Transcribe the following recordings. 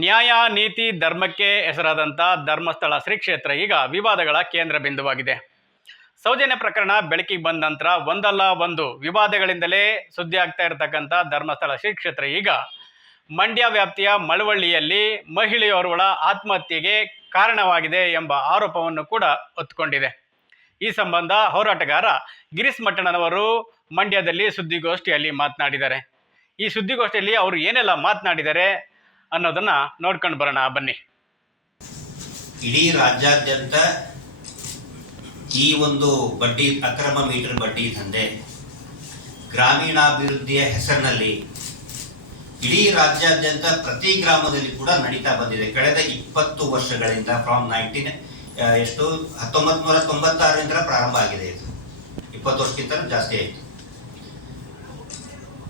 ನ್ಯಾಯ ನೀತಿ ಧರ್ಮಕ್ಕೆ ಹೆಸರಾದಂಥ ಧರ್ಮಸ್ಥಳ ಶ್ರೀ ಕ್ಷೇತ್ರ ಈಗ ವಿವಾದಗಳ ಕೇಂದ್ರ ಬಿಂದುವಾಗಿದೆ. ಸೌಜನ್ಯ ಪ್ರಕರಣ ಬೆಳಕಿಗೆ ಬಂದ ನಂತರ ಒಂದಲ್ಲ ಒಂದು ವಿವಾದಗಳಿಂದಲೇ ಸುದ್ದಿ ಆಗ್ತಾ ಇರತಕ್ಕಂಥ ಧರ್ಮಸ್ಥಳ ಶ್ರೀ ಕ್ಷೇತ್ರ ಈಗ ಮಂಡ್ಯ ವ್ಯಾಪ್ತಿಯ ಮಳವಳ್ಳಿಯಲ್ಲಿ ಮಹಿಳೆಯೋರ್ವಳ ಆತ್ಮಹತ್ಯೆಗೆ ಕಾರಣವಾಗಿದೆ ಎಂಬ ಆರೋಪವನ್ನು ಕೂಡ ಹೊತ್ತುಕೊಂಡಿದೆ. ಈ ಸಂಬಂಧ ಹೋರಾಟಗಾರ ಗಿರೀಶ್ ಮಟ್ಟಣ್ಣನವರು ಮಂಡ್ಯದಲ್ಲಿ ಸುದ್ದಿಗೋಷ್ಠಿಯಲ್ಲಿ ಮಾತನಾಡಿದ್ದಾರೆ. ಈ ಸುದ್ದಿಗೋಷ್ಠಿಯಲ್ಲಿ ಅವರು ಏನೆಲ್ಲ ಮಾತನಾಡಿದ್ದಾರೆ ಅನ್ನೋದನ್ನ ನೋಡ್ಕೊಂಡು ಬರೋಣ ಬನ್ನಿ. ಇಡೀ ರಾಜ್ಯಾದ್ಯಂತ ಈ ಒಂದು ಬಡ್ಡಿ ಅಕ್ರಮ ಮೀಟರ್ ಬಡ್ಡಿ ದಂಧೆ ಗ್ರಾಮೀಣಾಭಿವೃದ್ಧಿಯ ಹೆಸರಿನಲ್ಲಿ ಇಡೀ ರಾಜ್ಯಾದ್ಯಂತ ಪ್ರತಿ ಗ್ರಾಮದಲ್ಲಿ ಕೂಡ ನಡೀತಾ ಬಂದಿದೆ. ಕಳೆದ 20 ವರ್ಷಗಳಿಂದ ಫ್ರಾಮ್ 1996ರಿಂದ ಪ್ರಾರಂಭ ಆಗಿದೆ. ಇದು 20 ವರ್ಷಕ್ಕಿಂತ ಜಾಸ್ತಿ ಆಯಿತು.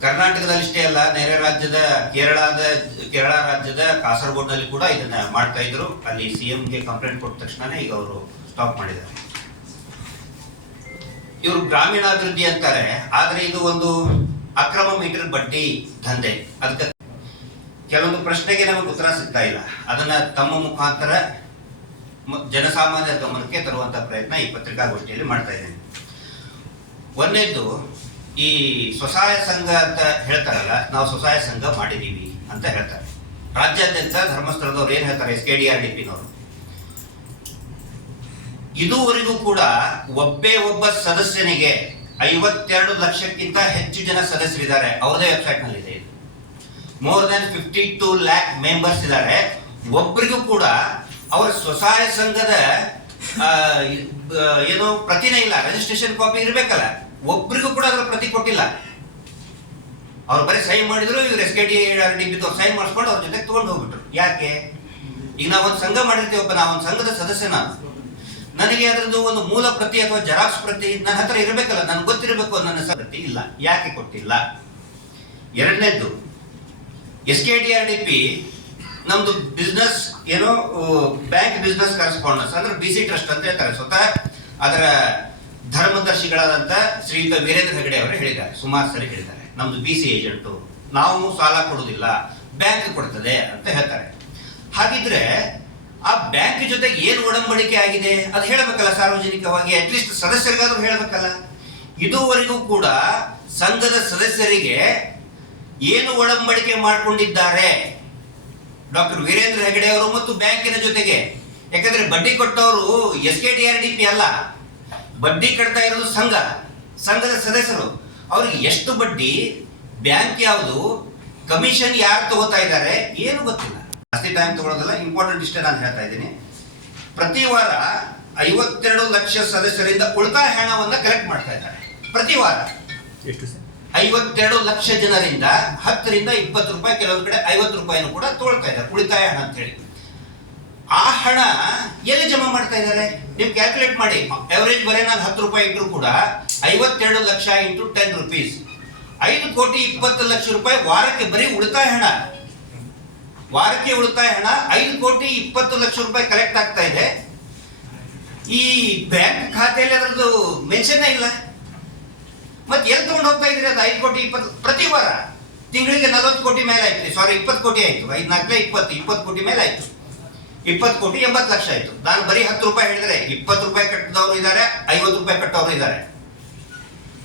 ಕರ್ನಾಟಕದಲ್ಲಿಷ್ಟೇ ಅಲ್ಲ, ನೆರೆ ರಾಜ್ಯದ ಕೇರಳ ರಾಜ್ಯದ ಕಾಸರಗೋಡ್ನಲ್ಲಿ ಕೂಡ ಇದನ್ನ ಮಾಡ್ತಾ ಇದ್ರು. ಅಲ್ಲಿ CMಗೆ ಕಂಪ್ಲೇಂಟ್ ಕೊಟ್ಟ ತಕ್ಷಣ ಈಗ ಅವರು ಸ್ಟಾಪ್ ಮಾಡಿದ್ದಾರೆ. ಇವರು ಗ್ರಾಮೀಣಾಭಿವೃದ್ಧಿ ಅಂತಾರೆ, ಆದ್ರೆ ಇದು ಒಂದು ಅಕ್ರಮ ಮೀಟರ್ ಬಡ್ಡಿ ದಂಧೆ. ಅದಕ್ಕೆ ಕೆಲವೊಂದು ಪ್ರಶ್ನೆಗೆ ನಮಗೆ ಉತ್ತರ ಸಿಗ್ತಾ ಇಲ್ಲ. ಅದನ್ನ ತಮ್ಮ ಮುಖಾಂತರ ಜನಸಾಮಾನ್ಯ ಗಮನಕ್ಕೆ ತರುವಂತ ಪ್ರಯತ್ನ ಈ ಪತ್ರಿಕಾಗೋಷ್ಠಿಯಲ್ಲಿ ಮಾಡ್ತಾ ಇದ್ದೇನೆ. ಒಂದನೇದ್ದು, ಈ ಸ್ವಸಹಾಯ ಸಂಘ ಅಂತ ಹೇಳ್ತಾರಲ್ಲ, ನಾವು ಸ್ವಸಹಾಯ ಸಂಘ ಮಾಡಿದೀವಿ ಅಂತ ಹೇಳ್ತಾರೆ. ರಾಜ್ಯಾದ್ಯಂತ ಧರ್ಮಸ್ಥಳದವ್ರು ಏನ್ ಹೇಳ್ತಾರೆ, SKDRDPನವರು ಇದುವರೆಗೂ ಕೂಡ ಒಬ್ಬ ಸದಸ್ಯನಿಗೆ 52 ಲಕ್ಷಕ್ಕಿಂತ ಹೆಚ್ಚು ಜನ ಸದಸ್ಯರಿದ್ದಾರೆ. ಅವರದೇ ವೆಬ್ಸೈಟ್ ನಲ್ಲಿ ಇದೆ. ಮೋರ್ ದನ್ 52 lakh ಮೆಂಬರ್ಸ್ ಇದ್ದಾರೆ. ಒಬ್ಬರಿಗೂ ಕೂಡ ಅವರ ಸ್ವಸಹಾಯ ಸಂಘದ ಏನು ಪ್ರತಿನೇ ಇಲ್ಲ. ರಿಜಿಸ್ಟ್ರೇಷನ್ ಕಾಪಿ ಇರ್ಬೇಕಲ್ಲ, ಒಬ್ಬರಿಗೂ ಕೂಡ ಅದರ ಪ್ರತಿ ಕೊಟ್ಟಿಲ್ಲ. ಅವ್ರು ಬರೀ ಸೈನ್ ಮಾಡಿದ್ರು. ಇವ್ರು SKDRDP ಸೈನ್ ಮಾಡಿಸ್ಕೊಂಡು ಅವ್ರ ಜೊತೆ ತಗೊಂಡು ಹೋಗ್ಬಿಟ್ರು. ಯಾಕೆ? ಈಗ ನಾವೊಂದು ಸಂಘ ಮಾಡಿರ್ತೀವಪ್ಪ, ನಾವೊಂದು ಸಂಘದ ಸದಸ್ಯ, ನನಗೆ ಅದರದ್ದು ಒಂದು ಮೂಲ ಪ್ರತಿ ಅಥವಾ ಜೆರಾಕ್ಸ್ ಪ್ರತಿ ನನ್ನ ಹತ್ರ ಇರಬೇಕಲ್ಲ, ನನಗೆ ಗೊತ್ತಿರಬೇಕು. ನನ್ನ ಪ್ರತಿ ಇಲ್ಲ. ಯಾಕೆ ಕೊಟ್ಟಿಲ್ಲ? ಎರಡನೇದ್ದು, SKDRDP ನಮ್ದು ಬಿಸ್ನೆಸ್ ಏನೋ ಬ್ಯಾಂಕ್ ಬಿಸ್ನೆಸ್ ಕರೆಸ್ಪಾಂಡೆನ್ಸ್ ಅಂದ್ರೆ BC ಟ್ರಸ್ಟ್ ಅಂತ ಹೇಳ್ತಾರೆ. ಸ್ವತಃ ಅದರ ಧರ್ಮದರ್ಶಿಗಳಾದಂತ ಶ್ರೀಯುತ ವೀರೇಂದ್ರ ಹೆಗಡೆ ಅವರು ಹೇಳಿದ್ದಾರೆ, ಸುಮಾರು ಸರಿ ಹೇಳಿದ್ದಾರೆ, ನಮ್ದು BC ಏಜೆಂಟು, ನಾವು ಸಾಲ ಕೊಡುವುದಿಲ್ಲ, ಬ್ಯಾಂಕ್ ಕೊಡ್ತದೆ ಅಂತ ಹೇಳ್ತಾರೆ. ಹಾಗಿದ್ರೆ ಆ ಬ್ಯಾಂಕ್ ಜೊತೆ ಏನು ಒಡಂಬಡಿಕೆ ಆಗಿದೆ ಅದು ಹೇಳಬೇಕಲ್ಲ ಸಾರ್ವಜನಿಕವಾಗಿ. ಅಟ್ಲೀಸ್ಟ್ ಸದಸ್ಯರಿಗಾದ್ರೂ ಹೇಳಬೇಕಲ್ಲ. ಇದುವರೆಗೂ ಕೂಡ ಸಂಘದ ಸದಸ್ಯರಿಗೆ ಏನು ಒಡಂಬಡಿಕೆ ಮಾಡಿಕೊಂಡಿದ್ದಾರೆ ಡಾಕ್ಟರ್ ವೀರೇಂದ್ರ ಹೆಗಡೆ ಅವರು ಮತ್ತು ಬ್ಯಾಂಕಿನ ಜೊತೆಗೆ? ಯಾಕಂದ್ರೆ ಬಡ್ಡಿ ಕೊಟ್ಟವರು SKDRDP ಅಲ್ಲ, ಬಡ್ಡಿ ಕಟ್ತಾ ಇರೋದು ಸಂಘದ ಸದಸ್ಯರು. ಅವ್ರಿಗೆ ಎಷ್ಟು ಬಡ್ಡಿ, ಬ್ಯಾಂಕ್ ಯಾವುದು, ಕಮಿಷನ್ ಯಾರು ತಗೋತಾ ಇದ್ದಾರೆ ಏನು ಗೊತ್ತಿಲ್ಲ. ಜಾಸ್ತಿ ಟೈಮ್ ತಗೊಳ್ಳೋದಲ್ಲ, ಇಂಪಾರ್ಟೆಂಟ್ ಇಷ್ಟೇ ನಾನು ಹೇಳ್ತಾ ಇದ್ದೀನಿ. ಪ್ರತಿ ವಾರ 52 ಲಕ್ಷ ಸದಸ್ಯರಿಂದ ಉಳಿತಾಯ ಹಣವನ್ನ ಕಲೆಕ್ಟ್ ಮಾಡ್ತಾ ಇದ್ದಾರೆ. ಪ್ರತಿ ವಾರ 52 ಲಕ್ಷ ಜನರಿಂದ 10 ರಿಂದ 20 ರೂಪಾಯಿ, ಕೆಲವೊಂದು ಕಡೆ 50 ರೂಪಾಯಿನೂ ಕೂಡ ತಗೊಳ್ತಾ ಇದ್ದಾರೆ ಉಳಿತಾಯ ಹಣ ಅಂತ ಹೇಳಿ. ಆ ಹಣ ಎಲ್ಲಿ ಜಮಾ ಮಾಡ್ತಾ ಇದ್ದಾರೆ ನೀವು ಕ್ಯಾಲ್ಕುಲೇಟ್ ಮಾಡಿ. ಅವರೇಜ್ ಬರೀ ನಾನು 10 ರೂಪಾಯಿ ಇಟ್ಟರು ಕೂಡ 52 ಲಕ್ಷ ಇಂಟು 10 ರೂಪೀಸ್, 5,20,00,000 ರೂಪಾಯಿ ವಾರಕ್ಕೆ ಬರೀ ಉಳಿತಾಯ ಹಣ. ವಾರಕ್ಕೆ ಉಳಿತಾಯ ಹಣ 5,20,00,000 ರೂಪಾಯಿ ಕಲೆಕ್ಟ್ ಆಗ್ತಾ ಇದೆ. ಈ ಬ್ಯಾಂಕ್ ಖಾತೆಯಲ್ಲಿ ಅದರದ್ದು ಮೆನ್ಷನ್ ಇಲ್ಲ. ಮತ್ತೆ ಎಲ್ಲಿ ತಗೊಂಡು ಹೋಗ್ತಾ ಇದ್ರಿ ಅದು 5,20,00,000 ಪ್ರತಿ ವಾರ? ತಿಂಗಳಿಗೆ 40 ಕೋಟಿ ಮೇಲೆ ಆಯ್ತು. ಸಾರಿ, 20 ಕೋಟಿ ಆಯ್ತು. 5,4,20 ಕೋಟಿ ಮೇಲೆ ಆಯ್ತು. 20,80,00,000 ಆಯ್ತು. ನಾನು ಬರೀ 10 ರೂಪಾಯಿ ಹೇಳಿದ್ರೆ 20 ರೂಪಾಯಿ ಕಟ್ಟಿದವರು ಇದ್ದಾರೆ, 50 ರೂಪಾಯಿ ಕಟ್ಟೋರು ಇದ್ದಾರೆ.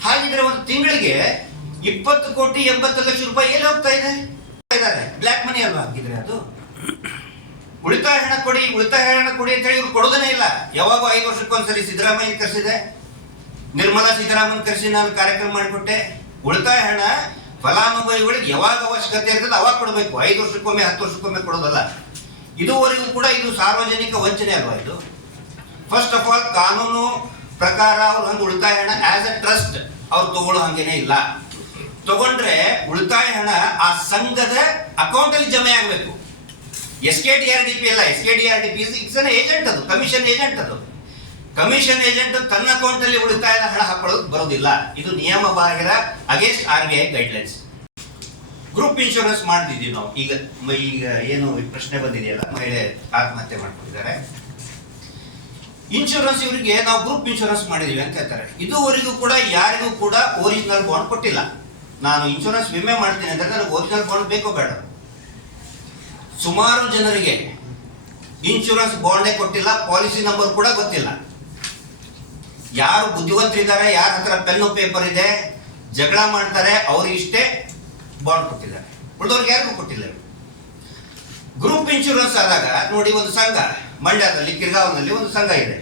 ಹಾಗಿದ್ರೆ ಒಂದು ತಿಂಗಳಿಗೆ 20,80,00,000 ರೂಪಾಯಿ ಎಲ್ಲಿ ಹೋಗ್ತಾ ಇದೆ? ಬ್ಲ್ಯಾಕ್ ಮನಿ ಅಲ್ವಾ ಹಾಕಿದ್ರೆ ಅದು? ಉಳಿತಾಯ ಹಣ ಕೊಡಿ ಅಂತ ಹೇಳಿ ಇವ್ರು ಕೊಡೋದನೇ ಇಲ್ಲ. ಯಾವಾಗ 5 ವರ್ಷಕ್ಕೊಂದ್ಸರಿ ಸಿದ್ದರಾಮಯ್ಯ ಕರೆಸಿದೆ, ನಿರ್ಮಲಾ ಸೀತಾರಾಮನ್ ಕರೆಸಿ ನಾನು ಕಾರ್ಯಕ್ರಮ ಮಾಡಿಕೊಟ್ಟೆ. ಉಳಿತಾಯ ಹಣ ಫಲಾನುಭವಿಗಳಿಗೆ ಯಾವಾಗ ಅವಶ್ಯಕತೆ ಇರ್ತದೆ ಅವಾಗ ಕೊಡಬೇಕು. 5 ವರ್ಷಕ್ಕೊಮ್ಮೆ 10 ವರ್ಷಕ್ಕೊಮ್ಮೆ ಕೊಡೋದಲ್ಲ. ಇದುವರೆಗೂ ಕೂಡ ಇದು ಸಾರ್ವಜನಿಕ ವಂಚನೆ ಅಲ್ವಾ ಇದು? ಫಸ್ಟ್ ಆಫ್ ಆಲ್, ಕಾನೂನು ಪ್ರಕಾರ ಅವ್ರು ಹಂಗೆ ಉಳಿತಾಯ ಹಣ ಆಸ್ ಎ ಟ್ರಸ್ಟ್ ಅವ್ರು ತಗೊಳ್ಳೋ ಹಂಗೇನೆ ಇಲ್ಲ. ತಗೊಂಡ್ರೆ ಉಳಿತಾಯ ಹಣ ಆ ಸಂಘದ ಅಕೌಂಟ್ ಅಲ್ಲಿ ಜಮೆ ಆಗಬೇಕು. SKDRDP ಅಲ್ಲ, SKDRDP ಇಟ್ಸ್ ಅನ್ ಏಜೆಂಟ್, ಅದು ಕಮಿಷನ್ ಏಜೆಂಟ್. ಅದು ಕಮಿಷನ್ ಏಜೆಂಟ್ ತನ್ನ ಅಕೌಂಟ್ ಅಲ್ಲಿ ಉಳಿತಾಯದ ಹಣ ಹಾಕೊಳ್ಳೋದು ಬರೋದಿಲ್ಲ. ಇದು ನಿಯಮ ಬಾಹಿರ, against RBI guidelines. Group insurance ಮಾಡ್ತಿದ್ದೀವಿ ನಾವು. ಈಗ ಏನು ಪ್ರಶ್ನೆ ಬಂದಿದೆಯಲ್ಲ, ಮಹಿಳೆ ಆತ್ಮಹತ್ಯೆ ಮಾಡ್ಕೊಂಡಿದ್ದಾರೆ, ಇನ್ಶೂರೆನ್ಸ್ ಇವರಿಗೆ ನಾವು ಗ್ರೂಪ್ ಇನ್ಶೂರೆನ್ಸ್ ಮಾಡಿದೀವಿ ಅಂತ ಹೇಳ್ತಾರೆ. ಇದುವರೆಗೂ ಕೂಡ ಯಾರಿಗೂ ಕೂಡ ಒರಿಜಿನಲ್ ಬಾಂಡ್ ಕೊಟ್ಟಿಲ್ಲ. ನಾನು ಇನ್ಶೂರೆನ್ಸ್ ವಿಮೆ ಮಾಡ್ತೀನಿ ಅಂದ್ರೆ ನನಗೆ ಒರಿಜಿನಲ್ ಬಾಂಡ್ ಬೇಕೋ ಬೇಡ? ಸುಮಾರು ಜನರಿಗೆ ಇನ್ಶೂರೆನ್ಸ್ ಬಾಂಡೇ ಕೊಟ್ಟಿಲ್ಲ, ಪಾಲಿಸಿ ನಂಬರ್ ಕೂಡ ಗೊತ್ತಿಲ್ಲ. ಯಾರು ಬುದ್ಧಿವಂತರಿದ್ದಾರೆ, ಯಾರ ಹತ್ರ ಪೆನ್ನು ಪೇಪರ್ ಇದೆ, ಜಗಳ ಮಾಡ್ತಾರೆ, ಅವ್ರಿಗೆ ಇಷ್ಟೇ ಬಾಂಡ್ ಕೊಟ್ಟಿದ್ದಾರೆ, ಉಳಿದವ್ರಿಗೆ ಯಾರಿಗೂ ಕೊಟ್ಟಿಲ್ಲ. ಗ್ರೂಪ್ ಇನ್ಶೂರೆನ್ಸ್ ಆದಾಗ ನೋಡಿ, ಒಂದು ಸಂಘ ಮಂಡ್ಯದಲ್ಲಿ ಕಿರ್ಗಾವ್ನಲ್ಲಿ ಒಂದು ಸಂಘ ಇದೆ.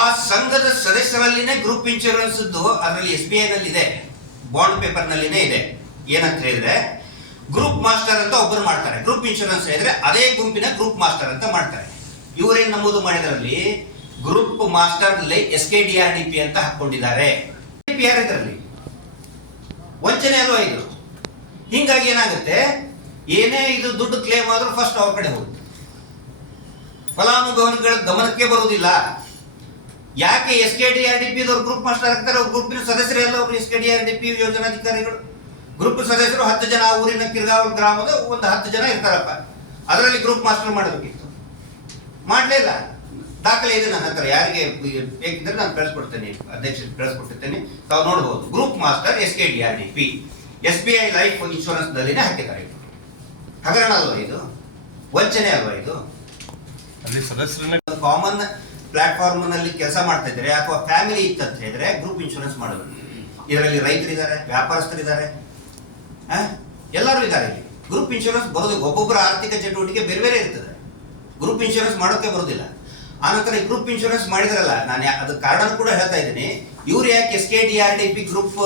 ಆ ಸಂಘದ ಸದಸ್ಯರಲ್ಲಿನೇ ಗ್ರೂಪ್ ಇನ್ಶೂರೆನ್ಸ್ ಅದರಲ್ಲಿ SBI ನಲ್ಲಿ ಇದೆ, ಬಾಂಡ್ ಪೇಪರ್ ನಲ್ಲಿನೇ ಇದೆ. ಏನಂತ ಹೇಳಿದ್ರೆ ಗ್ರೂಪ್ ಮಾಸ್ಟರ್ ಅಂತ ಒಬ್ಬರು ಮಾಡ್ತಾರೆ. ಗ್ರೂಪ್ ಇನ್ಶೂರೆನ್ಸ್ ಹೇಳಿದ್ರೆ ಅದೇ ಗುಂಪಿನ ಗ್ರೂಪ್ ಮಾಸ್ಟರ್ ಅಂತ ಮಾಡ್ತಾರೆ. ಇವರೇನ್ ನಮೂದು ಮಾಡಿದ್ರಲ್ಲಿ ಗ್ರೂಪ್ ಮಾಸ್ಟರ್ SKDRDP ಅಂತ ಹಾಕೊಂಡಿದ್ದಾರೆ. ಇದರಲ್ಲಿ ವಂಚನೆ ಅಲ್ವಾ ಇದು? ಹಿಂಗಾಗಿ ಏನಾಗುತ್ತೆ, ಏನೇ ಇದು ದುಡ್ಡು ಕ್ಲೇಮ್ ಆದ್ರೂ ಫಸ್ಟ್ ಅವ್ರ ಕಡೆ ಹೋಗುತ್ತೆ, ಫಲಾನುಭವಿಗಳ ಗಮನಕ್ಕೆ ಬರುವುದಿಲ್ಲ. ಯಾಕೆ SKDRDP ಗ್ರೂಪ್ ಮಾಸ್ಟರ್ ಆಗ್ತಾರೆ? ಅವ್ರ ಗ್ರೂಪಿನ ಸದಸ್ಯರೆಲ್ಲ ಅವರು SKDRDP ಯೋಜನಾಧಿಕಾರಿಗಳು. ಗ್ರೂಪ್ ಸದಸ್ಯರು 10 ಜನ, ಊರಿನ ಕಿರ್ಗಾವಲ್ ಗ್ರಾಮದ ಒಂದು 10 ಜನ ಇರ್ತಾರಪ್ಪ. ಅದರಲ್ಲಿ ಗ್ರೂಪ್ ಮಾಸ್ಟರ್ ಮಾಡಬೇಕಿತ್ತು, ಮಾಡಲೇ ಇಲ್ಲ. ದಾಖಲೆ ಇದೆ ನನ್ನ ಹತ್ರ, ಯಾರಿಗೆ ಬೇಕಿದ್ರೆ ನಾನು ಕಳಿಸ್ಕೊಡ್ತೇನೆ, ಅಧ್ಯಕ್ಷರಿಗೆ ಕಳಿಸ್ಕೊಟ್ಟಿರ್ತೇನೆ, ತಾವು ನೋಡಬಹುದು. Group master SKDRDP SBI life insurance ನಲ್ಲಿನೇ ಹಾಕಿದ್ದಾರೆ. ಹಗರಣ ಅಲ್ವಾ ಇದು? ವಂಚನೆ ಅಲ್ವಾ ಇದು? ಅಲ್ಲಿ ಸದಸ್ಯರನ್ನ ಕಾಮನ್ ಪ್ಲಾಟ್ಫಾರ್ಮ್ ನಲ್ಲಿ ಕೆಲಸ ಮಾಡ್ತಾ ಇದ್ದಾರೆ ಅಥವಾ ಫ್ಯಾಮಿಲಿ ಇತ್ತಂತ ಹೇಳಿದ್ರೆ ಗ್ರೂಪ್ ಇನ್ಶೂರೆನ್ಸ್ ಮಾಡೋದು. ಇದರಲ್ಲಿ ರೈತರಿದ್ದಾರೆ, ವ್ಯಾಪಾರಸ್ಥರಿದ್ದಾರೆ, ಎಲ್ಲರೂ ಇದ್ದಾರೆ. ಇಲ್ಲಿ ಗ್ರೂಪ್ ಇನ್ಶೂರೆನ್ಸ್ ಬರೋದು, ಒಬ್ಬೊಬ್ಬರ ಆರ್ಥಿಕ ಚಟುವಟಿಕೆ ಬೇರೆ ಬೇರೆ ಇರ್ತದೆ, ಗ್ರೂಪ್ ಇನ್ಶೂರೆನ್ಸ್ ಮಾಡೋಕೆ ಬರೋದಿಲ್ಲ. ಆನಂತರ ಈ ಗ್ರೂಪ್ ಇನ್ಶೂರೆನ್ಸ್ ಮಾಡಿದ್ರಲ್ಲ, ನಾನು ಅದು ಕಾರಣ ಕೂಡ ಹೇಳ್ತಾ ಇದ್ದೀನಿ. ಇವ್ರು ಯಾಕೆ SKDRDP ಗ್ರೂಪ್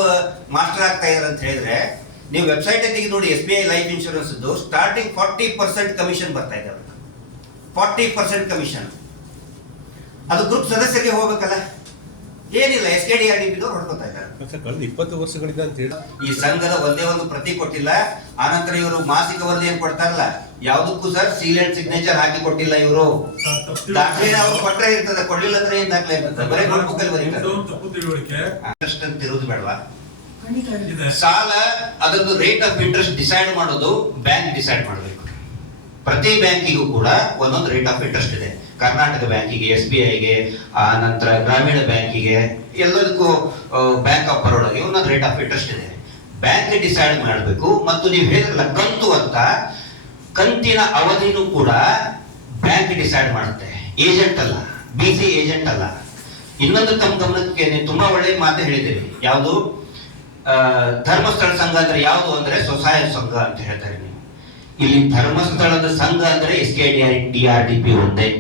ಮಾಸ್ಟರ್ ಆಗ್ತಾ ಇದಾರೆ ಅಂತ ಹೇಳಿದ್ರೆ, ನೀವು ವೆಬ್ಸೈಟ್ ತೆಗೆದು ನೋಡಿ, SBI life insurance starting 40% commission ಬರ್ತಾ ಇದೆ ಅವ್ರಿಗೆ. 40% ಕಮಿಷನ್ ಅದು ಗ್ರೂಪ್ ಸದಸ್ಯರಿಗೆ ಹೋಗ್ಬೇಕಲ್ಲ, ಏನಿಲ್ಲ. SKDRDP ಹೊಡ್ಕೊತಾ ಇದ್ದಾರೆ. ಕಳೆದ 20 ವರ್ಷಗಳಿಂದ ಅಂತ ಹೇಳಿ ಈ ಸಂಘದ ಒಂದೇ ಒಂದು ಪ್ರತಿ ಕೊಟ್ಟಿಲ್ಲ. ಆನಂತರ ಇವರು ಮಾಸಿಕ ವರದಿ ಏನ್ ಕೊಡ್ತಾರಲ್ಲ, ಯಾವುದಕ್ಕೂ ಸರ್ ಸೀಲ್ ಅಂಡ್ ಸಿಗ್ನೇಚರ್ ಹಾಕಿ ಕೊಟ್ಟಿಲ್ಲ. ಇವರು ದಾಖಲೆ ಅವ್ರು ಕೊಟ್ಟರೆ ಇರ್ತದೆ, ಕೊಡ್ಲಿಲ್ಲ ಅಂದ್ರೆ ಏನ್ ದಾಖಲೆ ಇರ್ತದೆ? ಬರೀ ನೋಟ್ ಬುಕ್ ಅಲ್ಲಿ ಬರೀತಾರೆ. ಅಂತ ಇರುವುದು ಬೇಡವಾ? ಸಾಲ ಅದರದ್ದು ರೇಟ್ ಆಫ್ ಇಂಟ್ರೆಸ್ಟ್ ಡಿಸೈಡ್ ಮಾಡೋದು ಬ್ಯಾಂಕ್ ಡಿಸೈಡ್ ಮಾಡಬೇಕು. ಪ್ರತಿ ಬ್ಯಾಂಕಿಗೂ ಕೂಡ ಒಂದೊಂದು ರೇಟ್ ಆಫ್ ಇಂಟ್ರೆಸ್ಟ್ ಇದೆ. ಕರ್ನಾಟಕ ಬ್ಯಾಂಕಿಗೆ, SBIಗೆ, ಆ ನಂತರ ಗ್ರಾಮೀಣ ಬ್ಯಾಂಕಿಗೆ, ಎಲ್ಲದಕ್ಕೂ ಬ್ಯಾಂಕ್ ಆಫ್ ಬರೋಡಾಗೆ ಒಂದೊಂದು ರೇಟ್ ಆಫ್ ಇಂಟ್ರೆಸ್ಟ್ ಇದೆ. ಬ್ಯಾಂಕ್ ಡಿಸೈಡ್ ಮಾಡಬೇಕು. ಮತ್ತು ನೀವು ಹೇಳಿದ್ರಲ್ಲ ಕಂತು ಅಂತ, ಕಂತಿನ ಅವಧಿನೂ ಕೂಡ ಬ್ಯಾಂಕ್ ಡಿಸೈಡ್ ಮಾಡುತ್ತೆ, ಏಜೆಂಟ್ ಅಲ್ಲ, BC ಏಜೆಂಟ್ ಅಲ್ಲ. ಇನ್ನೊಂದು ತಮ್ಮ ಗಮನಕ್ಕೆ, ನೀವು ತುಂಬಾ ಒಳ್ಳೆ ಮಾತು ಹೇಳಿದ್ದೀರಿ. ಯಾವುದು ಧರ್ಮಸ್ಥಳ ಸಂಘ ಅಂದ್ರೆ ಯಾವುದು ಅಂದ್ರೆ ಸ್ವಸಹಾಯ ಸಂಘ ಅಂತ ಹೇಳ್ತಾರೆ ನೀವು. ಇಲ್ಲಿ ಧರ್ಮಸ್ಥಳದ ಸಂಘ ಅಂದ್ರೆ SKDRDP ಒಂದೇ.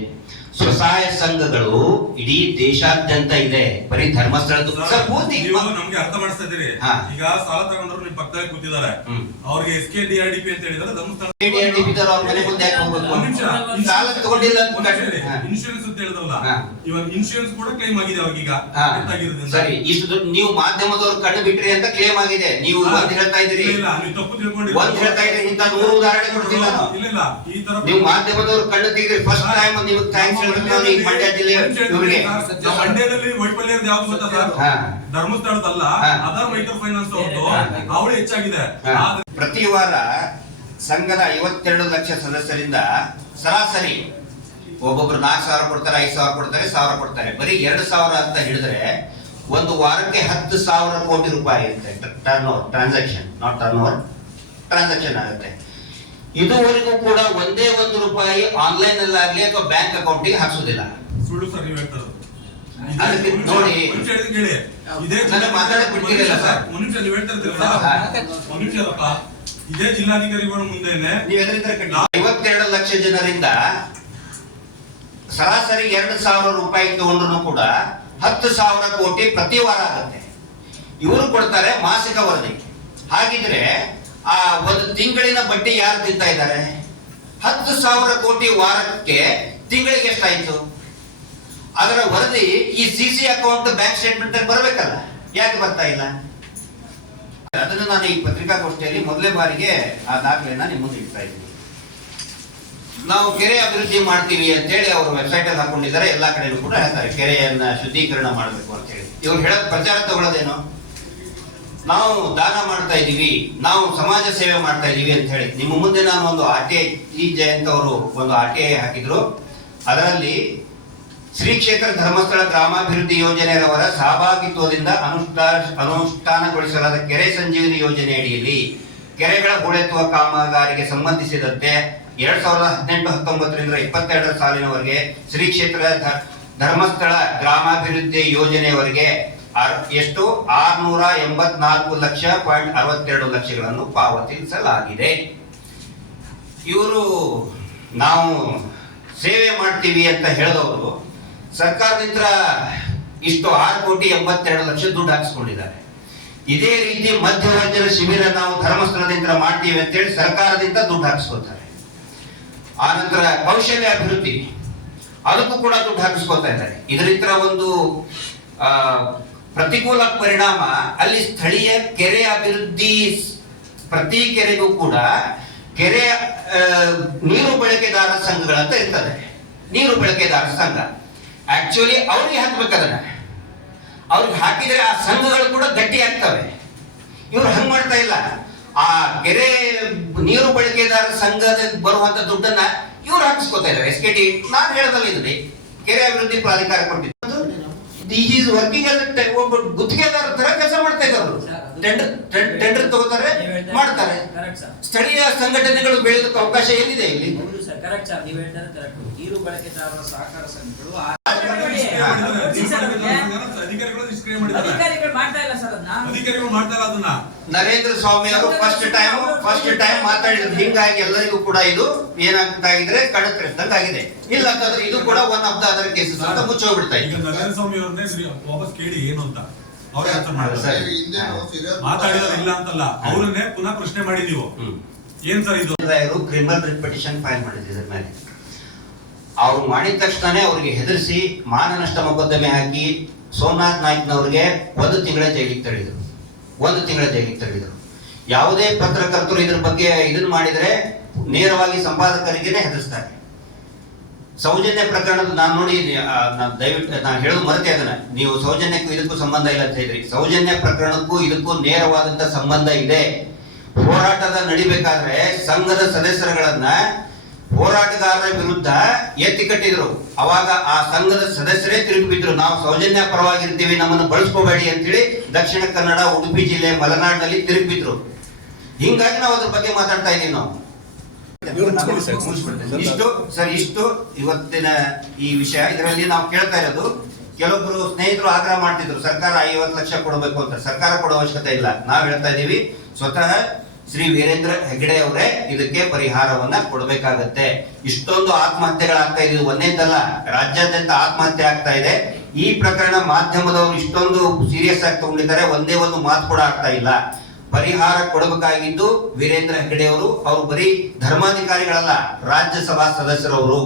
ಸ್ವಸಹಾಯ ಸಂಘಗಳು ಇಡೀ ದೇಶಾದ್ಯಂತ ಇದೆ, ಬರೀ ಧರ್ಮಸ್ಥಳದ ಪೂರ್ತಿ. ನಮ್ಗೆ ಅರ್ಥ ಮಾಡಿಸ್ತಾ ಇದ್ದೀರಿ. ಈಗ ಸಾಲ ತಗೊಂಡ್ರು ನಿಮ್ ಪಕ್ಕದಲ್ಲಿ ಕೂತಿದ್ದಾರೆ, ಅವ್ರಿಗೆ SKDRDP ಅಂತ ಹೇಳಿದ್ರೆ ಧರ್ಮಸ್ಥಳ ಸಾಲ ತಗೊಂಡಿಲ್ಲ ಇನ್ಶೂರೆನ್ಸ್ ಅಂತ ಹೇಳಿದ್ರಲ್ಲ, ಇವಾಗ ಇನ್ಶೂರೆನ್ಸ್ ಕೂಡ ಕ್ಲೈಮ್ ಆಗಿದೆ ಅವ್ರಿಗೀಗ. ಸರಿ, ಇಷ್ಟು ದುಡ್ಡು ನೀವು ಮಾಧ್ಯಮದವ್ರು ಕಣ್ಣು ಬಿಟ್ರಿ ಅಂತ ಕ್ಲೇಮ್ ಆಗಿದೆ. ನೀವು ಒಂದ್ ಹೇಳ್ತಾ ಇದ್ದೀರಿ, ತಪ್ಪು ತಿಳ್ಕೊಂಡಿಲ್ಲ. ಒಂದ್ ಹೇಳ್ತಾ ಇದ್ದೀರಿ, ಇಂತ 100 ಉದಾಹರಣೆ ಕೊಡ್ತಿಲ್ಲ ನಾನು. ಇಲ್ಲ, ಈ ತರ ನೀವು ಮಾಧ್ಯಮದವ್ರು ಕಣ್ಣು ತೆಗೆದ್ರಿ. ಫಸ್ಟ್ ಟೈಮ್ ನೀವು ಥ್ಯಾಂಕ್ಸ್ ಹೇಳ್ಬೇಕು ಈ ಮಂಡ್ಯ ಜಿಲ್ಲೆ ಇವರಿಗೆ. ಮಂಡ್ಯದಲ್ಲಿ ವೈಫಲ್ಯದ ಯಾವ್ದು ಗೊತ್ತಾ ಸರ್? ಧರ್ಮಸ್ಥಳದಲ್ಲ, ಅದರ್ ಮೈಕ್ರೋ ಫೈನಾನ್ಸ್ ಅವ್ರದ್ದು ಅವಳು ಹೆಚ್ಚಾಗಿದೆ. ಪ್ರತಿ ವಾರ ಸಂಘದ 52 ಲಕ್ಷ ಸದಸ್ಯರಿಂದ ಸರಾಸರಿ ಒಬ್ಬೊಬ್ರು 4,000 ಕೊಡ್ತಾರೆ, 5,000 ಕೊಡ್ತಾರೆ, 1,000 ಕೊಡ್ತಾರೆ. ಬರೀ 2,000 ಅಂತ ಹೇಳಿದ್ರೆ ಒಂದು ವಾರಕ್ಕೆ 10,000 ಕೋಟಿ ರೂಪಾಯಿ ಇರುತ್ತೆ turn over, transaction, not turn over, transaction ಆಗುತ್ತೆ. ಇದುವರೆಗೂ ಕೂಡ ಒಂದೇ ಒಂದು ರೂಪಾಯಿ ಆನ್ಲೈನ್ ಅಲ್ಲಿ ಆಗ್ಲಿ ಅಥವಾ ಬ್ಯಾಂಕ್ ಅಕೌಂಟಿಗೆ ಹಾಕ್ಸೋದಿಲ್ಲ. ಸುಳ್ಳು ಸರ್ ನೀವು ಹೇಳ್ತಾರೆ. ಅದಕ್ಕೆ ನೋಡಿ, ಇದೇ ಮಾತಾಡಕ್ ಬಿಡ್ತಿರಲಿಲ್ಲ ಸರ್. ಮನುಷ್ಯ ನೀವು ಹೇಳ್ತಾ ಇರ್ತೀರಲ್ಲ, ಮನುಷ್ಯರಪ್ಪ ಇದೇ ಜಿಲ್ಲಾಧಿಕಾರಿಗಳ ಮುಂದೆನೆ 52 ಲಕ್ಷ ಜನರಿಂದ ಸರಾಸರಿ 2,000 ರೂಪಾಯಿ ತಗೊಂಡ್ರು ಕೂಡ 10,000 ಕೋಟಿ ಪ್ರತಿ ವಾರ ಆಗುತ್ತೆ. ಇವರು ಕೊಡ್ತಾರೆ ಮಾಸಿಕ ವರದಿ. ಹಾಗಿದ್ರೆ ಆ ಒಂದು ತಿಂಗಳಿನ ಬಡ್ಡಿ ಯಾರು ತಿಂತಾ ಇದ್ದಾರೆ? 10,000 ಕೋಟಿ ವಾರಕ್ಕೆ ತಿಂಗಳಿಗೆ ಎಷ್ಟಾಯ್ತು? ಅದರ ವರದಿ ಈ CC ಅಕೌಂಟ್ ಬ್ಯಾಂಕ್ ಸ್ಟೇಟ್ಮೆಂಟ್ ಅಲ್ಲಿ ಬರಬೇಕಲ್ಲ, ಯಾಕೆ ಬರ್ತಾ ಇಲ್ಲ? ಅದನ್ನು ನಾನು ಈ ಪತ್ರಿಕಾಗೋಷ್ಠಿಯಲ್ಲಿ ಮೊದಲೇ ಬಾರಿಗೆ ಆ ದಾಖಲೆಯನ್ನ ನಿಮ್ಮ ಮುಂದೆ ಇಡ್ತಾ ಇದ್ದೀನಿ. ನಾವು ಕೆರೆ ಅಭಿವೃದ್ಧಿ ಮಾಡ್ತೀವಿ ಅಂತ ಹೇಳಿ ಅವರು ವೆಬ್ಸೈಟ್ ಅಲ್ಲಿ ಹಾಕೊಂಡಿದ್ದಾರೆ. ಎಲ್ಲಾ ಕಡೆಯೂ ಕೂಡ ಹೇಳ್ತಾರೆ ಕೆರೆಯನ್ನ ಶುದ್ಧೀಕರಣ ಮಾಡಬೇಕು ಅಂತ ಹೇಳಿ. ಇವ್ರು ಹೇಳೋದು ಪ್ರಚಾರ ತಗೊಳ್ಳೋದೇನು? ನಾವು ದಾನ ಮಾಡ್ತಾ ಇದೀವಿ, ನಾವು ಸಮಾಜ ಸೇವೆ ಮಾಡ್ತಾ ಇದೀವಿ ಅಂತ ಹೇಳಿ. ನಿಮ್ಮ ಮುಂದೆ ನಾನು ಒಂದು RTI ಜಯಂತ್ ಅವರು ಒಂದು RTI ಹಾಕಿದ್ರು. ಅದರಲ್ಲಿ ಶ್ರೀ ಕ್ಷೇತ್ರ ಧರ್ಮಸ್ಥಳ ಗ್ರಾಮಾಭಿವೃದ್ಧಿ ಯೋಜನೆಯವರ ಸಹಭಾಗಿತ್ವದಿಂದ ಅನುಷ್ಠಾನಗೊಳಿಸಲಾದ ಕೆರೆ ಸಂಜೀವಿನಿ ಯೋಜನೆ ಅಡಿಯಲ್ಲಿ ಕೆರೆಗಳ ಹೂಳೆತ್ತುವ ಕಾಮಗಾರಿಗೆ ಸಂಬಂಧಿಸಿದಂತೆ 2018-19ರಿಂದ 22ರ ಸಾಲಿನವರೆಗೆ ಶ್ರೀ ಕ್ಷೇತ್ರ ಧರ್ಮಸ್ಥಳ ಗ್ರಾಮಾಭಿವೃದ್ಧಿ ಯೋಜನೆಯವರೆಗೆ ಎಷ್ಟು 684.62 ಲಕ್ಷಗಳನ್ನು ಪಾವತಿಸಲಾಗಿದೆ. ಇವರು ನಾವು ಸೇವೆ ಮಾಡ್ತೀವಿ ಅಂತ ಹೇಳಿದವರು ಸರ್ಕಾರದಿಂದ ಇಷ್ಟು 6,82,00,000 ದುಡ್ಡು ಹಾಕಿಸ್ಕೊಂಡಿದ್ದಾರೆ. ಇದೇ ರೀತಿ ಮಧ್ಯವರ್ಜನ ಶಿಬಿರ ನಾವು ಧರ್ಮಸ್ಥಳದಿಂದ ಮಾಡ್ತೀವಿ ಅಂತೇಳಿ ಸರ್ಕಾರದಿಂದ ದುಡ್ಡು ಹಾಕಿಸ್ಕೊತಾರೆ. ಆನಂತರ ಕೌಶಲ್ಯ ಅಭಿವೃದ್ಧಿ ಅದಕ್ಕೂ ಕೂಡ ದುಡ್ಡು ಹಾಕಿಸ್ಕೊತಾ ಇದ್ದಾರೆ. ಇದರಿಂದ ಒಂದು ಪ್ರತಿಕೂಲ ಪರಿಣಾಮ ಅಲ್ಲಿ ಸ್ಥಳೀಯ ಕೆರೆ ಅಭಿವೃದ್ಧಿ, ಪ್ರತಿ ಕೆರೆಗೂ ಕೂಡ ಕೆರೆ ನೀರು ಬಳಕೆದಾರ ಸಂಘಗಳಂತ ಇರ್ತದೆ. ನೀರು ಬಳಕೆದಾರ ಸಂಘ ಆಕ್ಚುಲಿ ಅವ್ರಿಗೆ ಹಾಕ್ಬೇಕದನ್ನ, ಅವ್ರಿಗೆ ಹಾಕಿದ್ರೆ ಆ ಸಂಘಗಳು ಕೂಡ ಗಟ್ಟಿ ಆಗ್ತವೆ. ಇವ್ರು ಹಂಗ್ ಮಾಡ್ತಾ ಇಲ್ಲ. ಆ ಕೆರೆ ನೀರು ಬಳಕೆದಾರ ಸಂಘದ ಬರುವಂತ ದುಡ್ಡನ್ನ ಇವ್ರು ಹಾಕಿಸ್ಕೊತಾ ಇದ್ದಾರೆ. SKT ನಾನು ಹೇಳದಲ್ಲ, ಇದ್ರಿ ಕೆರೆ ಅಭಿವೃದ್ಧಿ ಪ್ರಾಧಿಕಾರ ಕೊಟ್ಟಿದ್ದು ಈಸ್ ವರ್ಕಿಂಗ್ ಒಬ್ಬ ಗುತ್ತಿಗೆದಾರ ತರ ಕೆಲಸ ಮಾಡ್ತಾ ಇದ್ದಾರೆ. ಟೆಂಡರ್ ತಗೋತಾರೆ, ಮಾಡ್ತಾರೆ. ಸ್ಥಳೀಯ ಸಂಘಟನೆಗಳು ಬೆಳೆಯೋದಕ್ಕೆ ಅವಕಾಶ ಏನಿದೆ ಇಲ್ಲಿ? ನೀರು ಬಳಕೆದಾರರ ಸಹಕಾರ ಸಂಘಗಳು ಅಧಿಕಾರಿಗಳು ನಿಷ್ಕ್ರಿಯ ಮಾಡಿದ್ದಾರೆ. ಅಧಿಕಾರಿಗಳು ಮಾಡ್ತಾ ಇಲ್ಲ ಸರ್ ಅದನ್ನ. ಅಧಿಕಾರಿಗಳು ಮಾಡ್ತಾ ಇಲ್ಲ ಅದನ್ನ. ನರೇಂದ್ರ ಸ್ವಾಮಿ ಅವರು ಫಸ್ಟ್ ಟೈಮ್ ಮಾತಾಡಿದ್ರು. ಹಿಂಗಾಗಿ ಎಲ್ಲರಿಗೂ ಕೂಡ ಇದು ಏನಾಗ್ತಾಗಿದ್ರೆ ಕಡತ ಆಗಿದೆ. ಇಲ್ಲ ಅಂತಂದ್ರೆ ಇದು ಕೂಡ one of the other cases ಅಂತ ಮುಚ್ಚೋಗ್ಬಿಡ್ತಾ ಈಗ ಇದೆ. ನರೇಂದ್ರ ಸ್ವಾಮಿ ಅವ್ರನ್ನೇ ವಾಪಸ್ ಕೇಳಿ ಏನು ಅಂತ ಅವ್ರೇ ಆನ್ಸರ್ ಸರಿ. ಮಾಡ್ತಾರೆ. ಮಾತಾಡಿದ್ರೆ ಇಲ್ಲ ಅಂತಲ್ಲ, ಅವ್ರನ್ನೇ ಪುನಃ ಪ್ರಶ್ನೆ ಮಾಡಿದೀವಿ. ಏನ್ ಸರ್ ಇದು? ಕ್ರಿಮಿನಲ್ ಪಿಟಿಷನ್ ಫೈಲ್ ಮಾಡಿದ್ರು ಮೇಲೆ ಅವ್ರು ಮಾಡಿದ ತಕ್ಷಣ ಅವ್ರಿಗೆ ಹೆದರಿಸಿ ಮಾನನಷ್ಟ ಮೊಕದ್ದಮೆ ಹಾಕಿ ಸೋಮನಾಥ್ ನಾಯ್ಕ್ನವ್ರಿಗೆ 1 ತಿಂಗಳ ಜೈಲಿಗೆ ತಳ್ಳಿದ್ರು. 1 ತಿಂಗಳ ಜೈಲಿಗೆ ತಳ್ಳಿದ್ರು. ಯಾವುದೇ ಪತ್ರಕರ್ತರು ಇದ್ರ ಬಗ್ಗೆ ಇದನ್ನ ಮಾಡಿದ್ರೆ ನೇರವಾಗಿ ಸಂಪಾದಕರಿಗೇನೆ ಹೆದರಿಸ್ತಾರೆ. ಸೌಜನ್ಯ ಪ್ರಕರಣದ ನಾನು ನೋಡಿ, ದಯವಿಟ್ಟು ನಾನು ಹೇಳೋದು ಮರೆತೆ ಅದನ್ನ, ನೀವು ಸೌಜನ್ಯಕ್ಕೂ ಇದಕ್ಕೂ ಸಂಬಂಧ ಇಲ್ಲ ಅಂತ ಹೇಳಿದ್ರಿ. ಸೌಜನ್ಯ ಪ್ರಕರಣಕ್ಕೂ ಇದಕ್ಕೂ ನೇರವಾದಂತ ಸಂಬಂಧ ಇದೆ. ಹೋರಾಟದ ನಡಿಬೇಕಾದ್ರೆ ಸಂಘದ ಸದಸ್ಯರುಗಳನ್ನ ಹೋರಾಟಗಾರರ ವಿರುದ್ಧ ಎತ್ತಿ ಕಟ್ಟಿದ್ರು. ಅವಾಗ ಆ ಸಂಘದ ಸದಸ್ಯರೇ ತಿರುಗಿ ಬಿದ್ರು, ನಾವು ಸೌಜನ್ಯ ಪರವಾಗಿರ್ತೀವಿ, ನಮ್ಮನ್ನು ಬಳಸ್ಕೋಬೇಡಿ ಅಂತೇಳಿ ದಕ್ಷಿಣ ಕನ್ನಡ, ಉಡುಪಿ ಜಿಲ್ಲೆ, ಮಲೆನಾಡಿನಲ್ಲಿ ತಿರುಗಿ ಬಿದ್ರು. ಹಿಂಗಾಗಿ ನಾವು ಅದ್ರ ಬಗ್ಗೆ ಮಾತಾಡ್ತಾ ಇದ್ದೀವಿ. ನಾವು ಇಷ್ಟು ಇವತ್ತಿನ ಈ ವಿಷಯ. ಇದರಲ್ಲಿ ನಾವು ಕೇಳ್ತಾ ಇರೋದು, ಕೆಲವೊಬ್ರು ಸ್ನೇಹಿತರು ಆಗ್ರಹ ಮಾಡ್ತಿದ್ರು ಸರ್ಕಾರ 50 ಲಕ್ಷ ಕೊಡಬೇಕು ಅಂತ. ಸರ್ಕಾರ ಕೊಡೋ ಅವಶ್ಯಕತೆ ಇಲ್ಲ. ನಾವು ಹೇಳ್ತಾ ಇದೀವಿ, ಸ್ವತಃ ಶ್ರೀ ವೀರೇಂದ್ರ ಹೆಗ್ಗಡೆ ಅವರೇ ಇದಕ್ಕೆ ಪರಿಹಾರವನ್ನ ಕೊಡಬೇಕಾಗತ್ತೆ. ಇಷ್ಟೊಂದು ಆತ್ಮಹತ್ಯೆಗಳಾಗ್ತಾ ಇದೆ, ಒಂದೇದಲ್ಲ, ರಾಜ್ಯಾದ್ಯಂತ ಆತ್ಮಹತ್ಯೆ ಆಗ್ತಾ ಇದೆ. ಈ ಪ್ರಕರಣ ಮಾಧ್ಯಮದವರು ಇಷ್ಟೊಂದು ಸೀರಿಯಸ್ ಆಗಿ ತಗೊಂಡಿದ್ದಾರೆ, ಒಂದೇ ಒಂದು ಮಾತು ಕೂಡ ಆಗ್ತಾ ಇಲ್ಲ. ಪರಿಹಾರ ಕೊಡಬೇಕಾಗಿದ್ದು ವೀರೇಂದ್ರ ಹೆಗ್ಗಡೆ ಅವರು. ಅವರು ಬರೀ ಧರ್ಮಾಧಿಕಾರಿಗಳಲ್ಲ, ರಾಜ್ಯಸಭಾ ಸದಸ್ಯರವರು.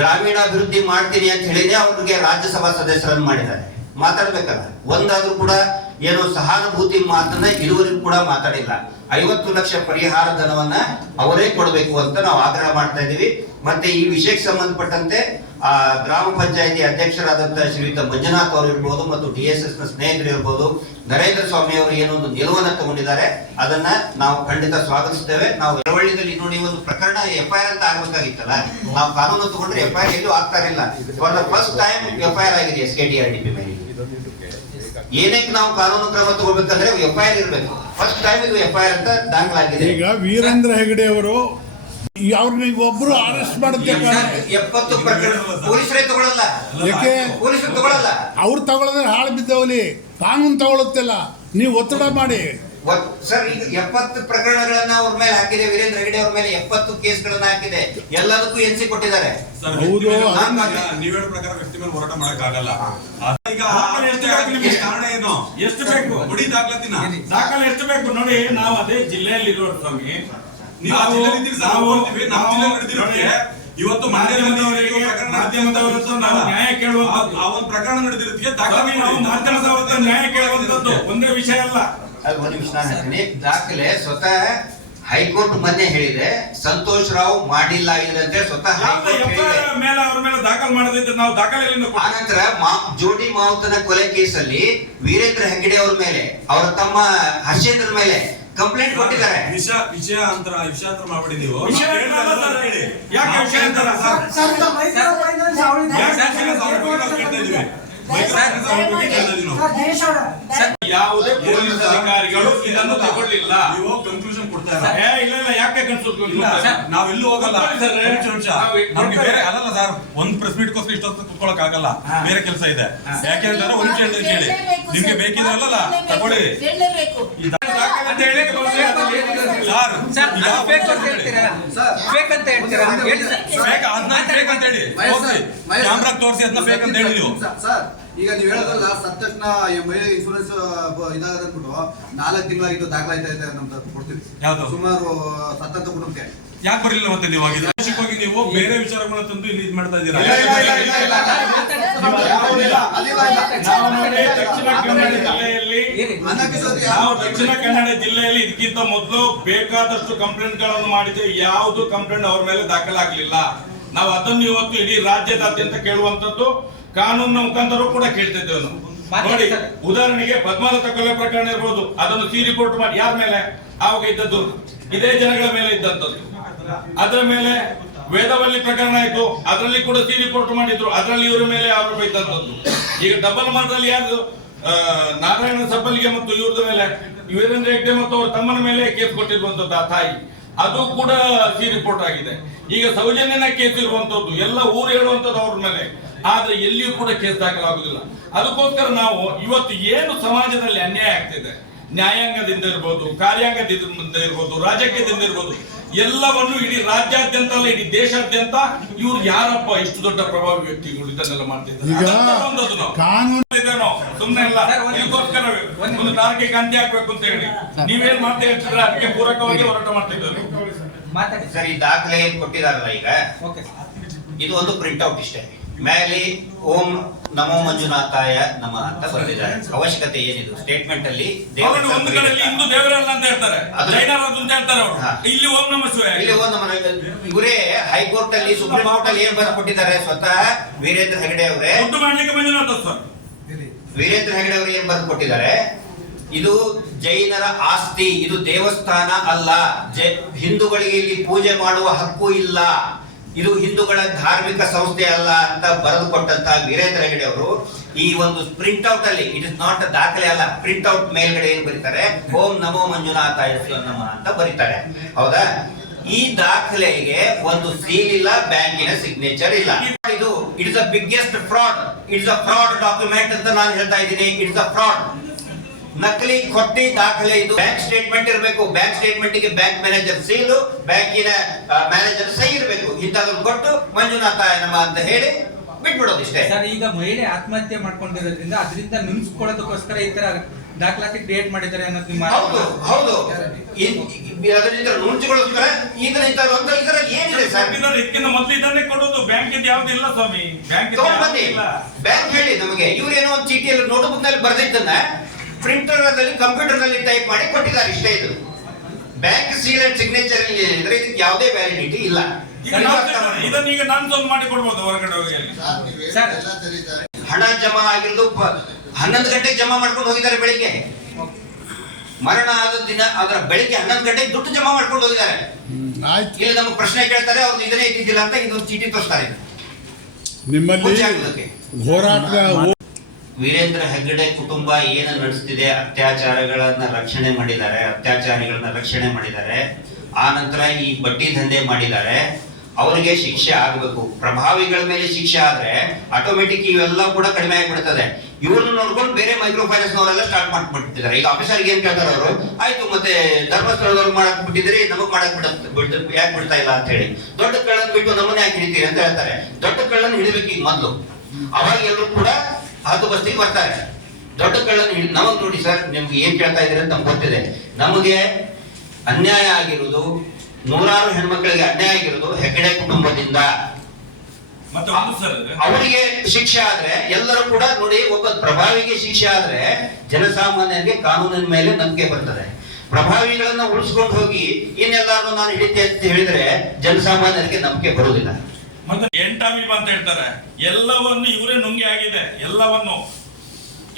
ಗ್ರಾಮೀಣಾಭಿವೃದ್ಧಿ ಮಾಡ್ತೀನಿ ಅಂತ ಹೇಳಿದ್ರೆ ಅವ್ರಿಗೆ ರಾಜ್ಯಸಭಾ ಸದಸ್ಯರನ್ನು ಮಾಡಿದ್ದಾರೆ. ಮಾತಾಡ್ಬೇಕಲ್ಲ, ಒಂದಾದ್ರೂ ಕೂಡ ಏನು ಸಹಾನುಭೂತಿ ಮಾತನ್ನ ಇದುವರೆಗೂ ಕೂಡ ಮಾತಾಡಿಲ್ಲ. 50 ಲಕ್ಷ ಪರಿಹಾರ ಧನವನ್ನ ಅವರೇ ಕೊಡಬೇಕು ಅಂತ ನಾವು ಆಗ್ರಹ ಮಾಡ್ತಾ ಇದ್ದೀವಿ. ಮತ್ತೆ ಈ ವಿಷಯಕ್ಕೆ ಸಂಬಂಧಪಟ್ಟಂತೆ ಗ್ರಾಮ ಪಂಚಾಯತಿ ಅಧ್ಯಕ್ಷರಾದಂತಹ ಶ್ರೀಯುತ ಮಂಜುನಾಥ್ ಅವರು ಇರ್ಬೋದು, ಮತ್ತು DSS ನ ಸ್ನೇಹಿತರು ಇರ್ಬೋದು, ನರೇಂದ್ರ ಸ್ವಾಮಿ ಅವರು ಏನೊಂದು ನಿಲುವನ್ನ ತಗೊಂಡಿದ್ದಾರೆ, ಅದನ್ನ ನಾವು ಖಂಡಿತ ಸ್ವಾಗತಿಸ್ತೇವೆ. ನಾವು ಎರವಳ್ಳಿದಲ್ಲಿ ನೋಡಿ ಒಂದು ಪ್ರಕರಣ FIR ಅಂತ ಆಗ್ಬೇಕಾಗಿತ್ತಲ್ಲ, ನಾವು ಕಾನೂನು ತಗೊಂಡ್ರೆ FIR ಎಲ್ಲೂ ಆಗ್ತಾ ಇಲ್ಲ. For the first time FIR ಆಗಿದೆ SKTRDP ಮೇಲೆ. ಏನಕ್ಕೆ ನಾವು ಕಾನೂನು ಕ್ರಮ ತಗೋಬೇಕಂದ್ರೆ FIR ಇರಬೇಕು. ಫಸ್ಟ್ ಟೈಮ್ ಇದು FIR ಅಂತ ದಾಖಲಾಗಿದೆ. ಈಗ ವೀರೇಂದ್ರ ಹೆಗ್ಗಡೆ ಅವರು ಅವ್ರನ್ನ ಒಬ್ರು ಅರೆಸ್ಟ್ ಮಾಡುತ್ತೆ. 70 ಪ್ರಕರಣ ಪೊಲೀಸರೇ ತಗೊಳ್ಳಲ್ಲ. ಯಾಕೆ ಪೊಲೀಸರು ತಗೊಳ್ಳಲ್ಲ? ಅವ್ರು ತಗೊಳ್ಳೋದ್ರೆ ಹಾಳು ಬಿದ್ದವಲಿ, ಕಾನೂನು ತಗೊಳುತ್ತಿಲ್ಲ. ನೀವು ಒತ್ತಡ ಮಾಡಿ ಸರ್. ಈಗ 70 ಪ್ರಕರಣಗಳನ್ನ ಅವ್ರ ಮೇಲೆ ಹಾಕಿದೆ. ವೀರೇಂದ್ರ ಹೆಗ್ಗಡೆ ಅವ್ರ ಮೇಲೆ 70 ಕೇಸ್ಗಳನ್ನ ಹಾಕಿದೆ. ಎಲ್ಲದಕ್ಕೂ NC ಕೊಟ್ಟಿದ್ದಾರೆ. ಹೌದು. ನೀವ್ ಹೇಳೋ ಪ್ರಕಾರ ವ್ಯಕ್ತಿ ಮೇಲೆ ಹೋರಾಟ ಮಾಡಕ್ ಆಗಲ್ಲ. ಈಗ ಕಾರಣ ಏನು? ಎಷ್ಟು ಬೇಕು ಗುಡಿ ದಾಖಲಾತಿನ ದಾಖಲೆ ಎಷ್ಟು ಬೇಕು ನೋಡಿ. ನಾವು ಅದೇ ಜಿಲ್ಲೆಯಲ್ಲಿ ಇರೋ ಸ್ವಾಮಿ, ನೀವು ಇವತ್ತು ಮಾಧ್ಯಮದವರದ್ದು ನಾವು ನ್ಯಾಯ ಕೇಳುವಂತದ್ದು, ಆ ಒಂದು ಪ್ರಕರಣ ನಡೆದಿರೋದಕ್ಕೆ ನಾವು ಮಾಧ್ಯಮದವರದ್ದು ನ್ಯಾಯ ಕೇಳುವಂತದ್ದು ಒಂದೇ ವಿಷಯ ಅಲ್ಲ. ಅದು ಒಂದು ನಿಮಿಷ ನಾನು ಹೇಳ್ತೀನಿ. ದಾಖಲೆ ಸ್ವತಃ ಹೈಕೋರ್ಟ್ ಮೊನ್ನೆ ಹೇಳಿದೆ, ಸಂತೋಷ್ ರಾವ್ ಮಾಡಿಲ್ಲ ಇದ್ರಂತೆ ಸ್ವತಃ ಮೇಲೆ ಅವ್ರ ಮೇಲೆ ದಾಖಲು ಮಾಡದಿದ್ರೆ ನಾವು ದಾಖಲೆಯನ್ನು. ಆನಂತರ ಜೋಡಿ ಮಾವುತನ ಕೊಲೆ ಕೇಸಲ್ಲಿ ವೀರೇಂದ್ರ ಹೆಗ್ಗಡೆ ಅವ್ರ ಮೇಲೆ, ಅವರ ತಮ್ಮ ಹರ್ಷೇಂದ್ರ ಮೇಲೆ ಕಂಪ್ಲೇಂಟ್ ಕೊಟ್ಟಿದ್ದಾರೆ. ವಿಷಯಾಂತರ ಮಾಡ್ಬಿಡಿ ನೀವು. ಯಾಕೆ ವಿಷಯಾಂತರ? ಯಾವುದೇ ಪೊಲೀಸ್ ಅಧಿಕಾರಿಗಳು ಇದನ್ನು ತಗೊಳ್ಳಿಲ್ಲ. ನೀವು ಇಲ್ಲ ಸರ್, ನಾವೆಲ್ಲೂ ಹೋಗಲ್ಲ. ಸರ್, ನಿಮಿಷ. ನಮ್ಗೆ ಬೇರೆ ಅಲ್ಲಲ್ಲ ಸರ್, ಒಂದ್ ಪ್ರೆಸ್ ಮೀಟ್ ಗೋಸ್ಕರ ಇಷ್ಟೊತ್ತು ಕುತ್ಕೊಳಕ್ ಆಗಲ್ಲ, ಬೇರೆ ಕೆಲಸ ಇದೆ. ಯಾಕೆ ಅಂತಾರೆ ಒಂದ್ ನಿಮಿಷ ಅಂತ ಕೇಳಿ, ನಿಮ್ಗೆ ಬೇಕಿದ್ರಲ್ಲ ತಗೊಳ್ಳಿ ಅಂತ ಹೇಳಿ ಸರ್. ಈಗ ಫೇಕ್ ಅಂತ ಹೇಳ್ತೀರಾ? ಫೇಕ್ ಅಂತ ಹೇಳ್ತೀರಾ? ಹೇಳಿ ಸರ್. ಫೇಕ್ ಅದನ್ನ ಫೇಕ್ ಅಂತ ಹೇಳಿ ಕ್ಯಾಮ್ರಾ ತೋರಿಸಿ ಅದನ್ನ ಫೇಕ್ ಅಂತ ಹೇಳಿ ನೀವು. ಸರ್ ಈಗ ನೀವು ಹೇಳೋದಲ್ಲ, ಸತ್ತ ತಕ್ಷಣ ಇನ್ಸೂರೆನ್ಸ್ ಇದಾಗದ ಅಂದ್ಬಿಟ್ಟು 4 ತಿಂಗಳಾಗಿದ್ದು ದಾಖಲಾಯ್ತಾ ಇದೆ ನಮ್ದು ಕೊಡ್ತೀವಿ. ಯಾವ್ದು? ಸುಮಾರು ಸತ್ತಂತ ಕುಟುಂಬಕ್ಕೆ ಯಾಕೆ ಬರಲಿಲ್ಲ ಮತ್ತೆ ನೀವು ಆಗಿದ್ರೆ ಹೋಗಿ ನೀವು ಬೇರೆ ವಿಚಾರಗಳನ್ನ ತಂದು ಇಲ್ಲಿ ಇದು ಮಾಡ್ತಾ ಇದ್ದೀರಾ? ದಕ್ಷಿಣ ಕನ್ನಡ ಜಿಲ್ಲೆಯಲ್ಲಿ ಇದಕ್ಕಿಂತ ಮೊದಲು ಬೇಕಾದಷ್ಟು ಕಂಪ್ಲೇಂಟ್ ಗಳನ್ನು ಮಾಡಿದ್ರೆ ಯಾವುದು ಕಂಪ್ಲೇಂಟ್ ಅವ್ರ ಮೇಲೆ ದಾಖಲಾಗಲಿಲ್ಲ. ನಾವು ಅದನ್ನು ಇವತ್ತು ಇಡೀ ರಾಜ್ಯದಾದ್ಯಂತ ಕೇಳುವಂತದ್ದು, ಕಾನೂನಿನ ಮುಖಾಂತರ ಕೂಡ ಕೇಳ್ತಿದ್ದೇವೆ ನಾವು. ನೋಡಿ, ಉದಾಹರಣೆಗೆ ಪದ್ಮನಾಭ ಕೊಲೆ ಪ್ರಕರಣ ಇರ್ಬೋದು, ಅದನ್ನು ಸಿ ರಿಪೋರ್ಟ್ ಮಾಡಿ ಯಾರ ಮೇಲೆ ಆವಾಗ ಇದ್ದದ್ದು? ಇದೇ ಜನಗಳ ಮೇಲೆ ಇದ್ದಂಥದ್ದು. ಅದರ ಮೇಲೆ ವೇದವಲ್ಲಿ ಪ್ರಕರಣ ಆಯ್ತು, ಅದರಲ್ಲಿ ಕೂಡ ಸಿ ರಿಪೋರ್ಟ್ ಮಾಡಿದ್ರು, ಅದರಲ್ಲಿ ಇವರ ಮೇಲೆ ಆರೋಪ ಇದ್ದಂಥದ್ದು. ಈಗ ಡಬಲ್ ಮರ್ಡರ್ ಯಾರು? ನಾರಾಯಣ ಸಬ್ಬಲಿಗೆ ಮತ್ತು ಇವ್ರದ ಮೇಲೆ, ವೀರೇಂದ್ರ ಹೆಗ್ಡೆ ಮತ್ತು ಅವ್ರ ತಮ್ಮನ ಮೇಲೆ ಕೇಸ್ ಕೊಟ್ಟಿರುವಂತದ್ದು ಆ ತಾಯಿ, ಅದು ಕೂಡ ಸಿ ರಿಪೋರ್ಟ್ ಆಗಿದೆ. ಈಗ ಸೌಜನ್ಯನ ಕೇಸ್ ಇರುವಂತದ್ದು, ಎಲ್ಲ ಊರು ಹೇಳುವಂತದ್ದು ಅವ್ರ ಮೇಲೆ, ಆದ್ರೆ ಎಲ್ಲಿಯೂ ಕೂಡ ಕೇಸ್ ದಾಖಲಾಗುದಿಲ್ಲ. ಅದಕ್ಕೋಸ್ಕರ ನಾವು ಇವತ್ತು ಏನು ಸಮಾಜದಲ್ಲಿ ಅನ್ಯಾಯ ಆಗ್ತಿದೆ, ನ್ಯಾಯಾಂಗದಿಂದ ಇರ್ಬೋದು, ಕಾರ್ಯಾಂಗದಿಂದ ಇರ್ಬೋದು, ರಾಜಕೀಯದಿಂದ ಇರ್ಬೋದು, ಎಲ್ಲವನ್ನು ಇಡೀ ರಾಜ್ಯಾದ್ಯಂತ ಅಲ್ಲ, ಇಡೀ ದೇಶಾದ್ಯಂತ ಇವ್ರು ಯಾರಪ್ಪ ಇಷ್ಟು ದೊಡ್ಡ ಪ್ರಭಾವಿ ವ್ಯಕ್ತಿಗಳು ಇದನ್ನೆಲ್ಲ ಮಾಡ್ತಿದ್ದಾರೆ. ಕಾನೂನು ಸುಮ್ಮನೆ ಇಲ್ಲ, ಇದಕ್ಕೋಸ್ಕರ ಒಂದು ತಾರೀಕಿಗೆ ಅಂತ್ಯ ಹಾಕ್ಬೇಕು ಅಂತ ಹೇಳಿ ನೀವೇನ್ ಮಾಡ್ತಾ ಹೇಳ್ತಿದ್ರೆ ಅದಕ್ಕೆ ಪೂರಕವಾಗಿ ಹೋರಾಟ ಮಾಡ್ತಿದ್ದಾರೆ. ಮಾತಾಡಿ ಸರ್, ಈ ದಾಖಲೆ ಏನ್ ಕೊಟ್ಟಿದಾರಲ್ಲ ಈಗ, ಓಕೆ. ಇದು ಒಂದು ಪ್ರಿಂಟ್ ಔಟ್ ಇಷ್ಟೇ. ಮೇಲೆ ಓಂ ನಮೋ ಮಂಜುನಾಥಾಯ ನಮಃ ಅಂತ ಬರೆದಿದ್ದಾರೆ. ಅವಶ್ಯಕತೆ ಏನಿದು? ಸ್ಟೇಟ್ಮೆಂಟ್ ಅಲ್ಲಿ ಅವರು ಒಂದು ಕಡೆಯಲ್ಲಿ ಹಿಂದೂ ದೇವರಲ್ಲ ಅಂತ ಹೇಳ್ತಾರೆ, ಜೈನರು ಅಂತ ಹೇಳ್ತಾರೆ ಅವರು. ಇಲ್ಲಿ ಓಂ ನಮಃ ಶಿವಾಯ, ಇಲ್ಲಿ ಇವರೇ ಹೈಕೋರ್ಟ್ ಅಲ್ಲಿ, ಸುಪ್ರೀಂ ಕೋರ್ಟ್ ಅಲ್ಲಿ ಏನ್ ಬರ್ಕೊಟ್ಟಿದ್ದಾರೆ? ಸ್ವತಃ ವೀರೇಂದ್ರ ಹೆಗಡೆ ಅವರೇ, ದುಡ್ಡು ಮಾಡ್ಲಿಕ್ಕೆ ಮಂಜುನಾಥ ಸರ್, ವೀರೇಂದ್ರ ಹೆಗಡೆ ಅವರು ಏನ್ ಬರ್ಕೊಟ್ಟಿದ್ದಾರೆ? ಇದು ಜೈನರ ಆಸ್ತಿ, ಇದು ದೇವಸ್ಥಾನ ಅಲ್ಲ, ಹಿಂದೂಗಳಿಗೆ ಇಲ್ಲಿ ಪೂಜೆ ಮಾಡುವ ಹಕ್ಕು ಇಲ್ಲ, ಇದು ಹಿಂದೂಗಳ ಧಾರ್ಮಿಕ ಸಂಸ್ಥೆ ಅಲ್ಲ ಅಂತ ಬರೆದು ಕೊಟ್ಟಂತ ವೀರೇಂದ್ರ ಹೆಗಡೆ ಅವರು ಈ ಒಂದು ಪ್ರಿಂಟ್ ಔಟ್ ಅಲ್ಲಿ, ಇಟ್ ಇಸ್ ನಾಟ್ ದಾಖಲೆ ಅಲ್ಲ, ಪ್ರಿಂಟ್ ಔಟ್ ಮೇಲ್ಗಡೆ ಏನ್ ಬರೀತಾರೆ? ಓಂ ನಮೋ ಮಂಜುನಾಥಾಯ ನಮಃ ಅಂತ ಬರೀತಾರೆ. ಹೌದಾ? ಈ ದಾಖಲೆಗೆ ಒಂದು ಸೀಲ್ ಇಲ್ಲ, ಬ್ಯಾಂಕಿನ ಸಿಗ್ನೇಚರ್ ಇಲ್ಲ. ಇದು it is the biggest fraud, it's a fraud document ಅಂತ ನಾನು ಹೇಳ್ತಾ ಇದ್ದೀನಿ. ಇಟ್ಸ್ ಅ ಫ್ರಾಡ್, ನಕಲಿ ಕೊಟ್ಟಿ ದಾಖಲೆ ಇದು. ಬ್ಯಾಂಕ್ ಸ್ಟೇಟ್ಮೆಂಟ್ ಇರಬೇಕು, ಬ್ಯಾಂಕ್ ಸ್ಟೇಟ್ಮೆಂಟ್ ಗೆ ಬ್ಯಾಂಕ್ ಮ್ಯಾನೇಜರ್ ಸೀಲು, ಬ್ಯಾಂಕಿನ ಮ್ಯಾನೇಜರ್ ಸಹಿ ಇರಬೇಕು. ಇಂಥದನ್ನು ಕೊಟ್ಟು ಮಂಜುನಾಥ ನಮ ಅಂತ ಹೇಳಿ ಬಿಟ್ಬಿಡೋದು ಇಷ್ಟೇ. ಸರ್, ಈಗ ಮಹಿಳೆ ಆತ್ಮಹತ್ಯೆ ಮಾಡ್ಕೊಂಡಿರೋದ್ರಿಂದ ಅದರಿಂದ ನುಣುಸ್ಕೊಳ್ಳೋದಕ್ಕೋಸ್ಕರ ಈ ತರ ದಾಖಲಾತಿ ಕ್ರಿಯೇಟ್ ಮಾಡಿದ್ದಾರೆ ಅನ್ನೋದು ನಿಮ್ಮ ಹೌದು ಹೌದು. ಅದರಿಂದ ನುಣುಚಿಗೋಸ್ಕರ ಇದರ ಏನಿದೆ ಸರ್? ಇದಕ್ಕಿಂತ ಮೊದಲು ಇದನ್ನೇ ಕೊಡೋದು, ಬ್ಯಾಂಕ್ ಇದು ಯಾವ್ದಿಲ್ಲ ಸ್ವಾಮಿ, ಬ್ಯಾಂಕ್ ಬ್ಯಾಂಕ್ ಹೇಳಿ ನಮಗೆ. ಇವ್ರೇನೋ ಒಂದು ಚೀಟಿಯಲ್ಲಿ ನೋಟ್ ಬುಕ್ ನಲ್ಲಿ ಬರೆದಿದ್ದನ್ನ ಪ್ರಿಂಟರ್ ನಲ್ಲಿ, ಕಂಪ್ಯೂಟರ್ ನಲ್ಲಿ ಟೈಪ್ ಮಾಡಿ ಕೊಟ್ಟಿದ್ದಾರೆ, ಇಷ್ಟೇ. ಇದು ಬ್ಯಾಂಕ್ ಸೀಲ್ ಅಂಡ್ ಸಿಗ್ನೇಚರ್ ಇದ್ರೆ ಇದಕ್ಕೆ ಯಾವುದೇ ವ್ಯಾಲಿಡಿಟಿ ಇಲ್ಲ. ಇದನ್ನ ಈಗ ನಾನು ಸ್ವಲ್ಪ ಮಾಡಿ ಕೊಡ್ಬೋದು ಹೊರಗಡೆ ಹೋಗಿ. ಹಣ ಜಮಾ ಆಗಿರೋದು 11 ಗಂಟೆಗೆ ಜಮಾ ಮಾಡ್ಕೊಂಡು ಹೋಗಿದ್ದಾರೆ ಬೆಳಿಗ್ಗೆ. ಮರಣ ಆದ ದಿನ ಅದರ ಬೆಳಿಗ್ಗೆ 11 ಗಂಟೆಗೆ ದುಡ್ಡು ಜಮಾ ಮಾಡ್ಕೊಂಡು ಹೋಗಿದ್ದಾರೆ. ಇಲ್ಲಿ ನಮಗೆ ಪ್ರಶ್ನೆ ಕೇಳ್ತಾರೆ, ಅವ್ರು ಇದನ್ನೇ ಇದ್ದಿದ್ದಿಲ್ಲ ಅಂತ ಇದೊಂದು ಚೀಟಿ ತೋರಿಸ್ತಾರೆ. ನಿಮ್ಮಲ್ಲಿ ಹೋರಾಟ ವೀರೇಂದ್ರ ಹೆಗ್ಗಡೆ ಕುಟುಂಬ ಏನು ನಡೆಸ್ತಿದೆ, ಅತ್ಯಾಚಾರಗಳನ್ನ ರಕ್ಷಣೆ ಮಾಡಿದ್ದಾರೆ, ಅತ್ಯಾಚಾರಿಗಳನ್ನ ರಕ್ಷಣೆ ಮಾಡಿದ್ದಾರೆ, ಆ ನಂತರ ಈ ಬಡ್ಡಿ ದಂಧೆ ಮಾಡಿದ್ದಾರೆ, ಅವರಿಗೆ ಶಿಕ್ಷೆ ಆಗಬೇಕು. ಪ್ರಭಾವಿಗಳ ಮೇಲೆ ಶಿಕ್ಷೆ ಆದ್ರೆ ಆಟೋಮೆಟಿಕ್ ಇವೆಲ್ಲ ಕೂಡ ಕಡಿಮೆ ಆಗಿಬಿಡ್ತದೆ. ಇವ್ರನ್ನ ನೋಡ್ಕೊಂಡು ಬೇರೆ ಮೈಕ್ರೋ ಫೈನಾನ್ಸ್ ನವರೆಲ್ಲ ಸ್ಟಾರ್ಟ್ ಮಾಡ್ಬಿಟ್ಟಿದ್ದಾರೆ. ಈಗ ಆಫೀಸರ್ಗೆ ಏನ್ ಕೇಳ್ತಾರೆ ಅವರು? ಆಯ್ತು, ಮತ್ತೆ ಧರ್ಮಸ್ಥಳದವ್ರು ಮಾಡಕ್ ಬಿಟ್ಟಿದ್ರಿ, ನಮಗ್ ಮಾಡಕ್ ಯಾಕೆ ಬಿಡ್ತಾ ಇಲ್ಲ ಅಂತ ಹೇಳಿ. ದೊಡ್ಡ ಕಳ್ಳನ್ ಬಿಟ್ಟು ನಮ್ಮನ್ನ ಯಾಕೆ ಹಿಡಿತೀರಿ ಅಂತ ಹೇಳ್ತಾರೆ. ದೊಡ್ಡ ಕಳ್ಳನ್ ಹಿಡಿಬೇಕು ಈಗ ಮೊದಲು, ಅವಾಗ ಎಲ್ಲರೂ ಕೂಡ ಹತ್ತು ಬಸ್ತಿಗೆ ಬರ್ತಾರೆ. ದೊಡ್ಡ ಕಳ್ಳನ್ ಹಿಡಿದು ನಮಗ್ ನೋಡಿ ಸರ್, ನಿಮ್ಗೆ ಏನ್ ಕೇಳ್ತಾ ಇದ್ದೀರಿ ಅಂತ ನಮ್ಗೆ ಗೊತ್ತಿದೆ. ನಮಗೆ ಅನ್ಯಾಯ ಆಗಿರುವುದು, ನೂರಾರು ಹೆಣ್ಮಕ್ಳಿಗೆ ಅನ್ಯಾಯ ಆಗಿರೋದು ಹೆಗ್ಗಡೆ ಕುಟುಂಬದಿಂದ. ಅವರಿಗೆ ಶಿಕ್ಷೆ ಆದ್ರೆ ಎಲ್ಲರೂ ಕೂಡ ನೋಡಿ, ಒಬ್ಬ ಪ್ರಭಾವಿಗೆ ಶಿಕ್ಷೆ ಆದ್ರೆ ಜನಸಾಮಾನ್ಯರಿಗೆ ಕಾನೂನಿನ ಮೇಲೆ ನಂಬಿಕೆ ಬರ್ತದೆ. ಪ್ರಭಾವಿಗಳನ್ನ ಉಳಿಸ್ಕೊಂಡು ಹೋಗಿ ಇನ್ನೆಲ್ಲಾರು ನಾನು ಹಿಡಿತೆ ಅಂತ ಹೇಳಿದ್ರೆ ಜನಸಾಮಾನ್ಯರಿಗೆ ನಂಬಿಕೆ ಬರುವುದಿಲ್ಲ. ಮತ್ತೆ ಎಂಟಾಮೀಬ ಅಂತ ಹೇಳ್ತಾರೆ, ಎಲ್ಲವನ್ನು ಇವರೇ ನುಂಗಿ ಆಗಿದೆ. ಎಲ್ಲವನ್ನು